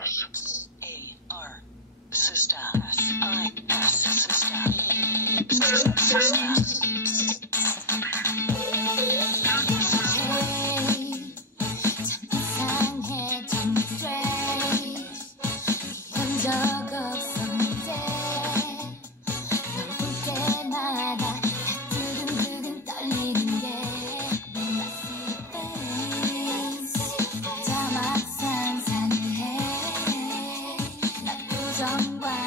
S A R sister S I S sister sister Dog of 窗外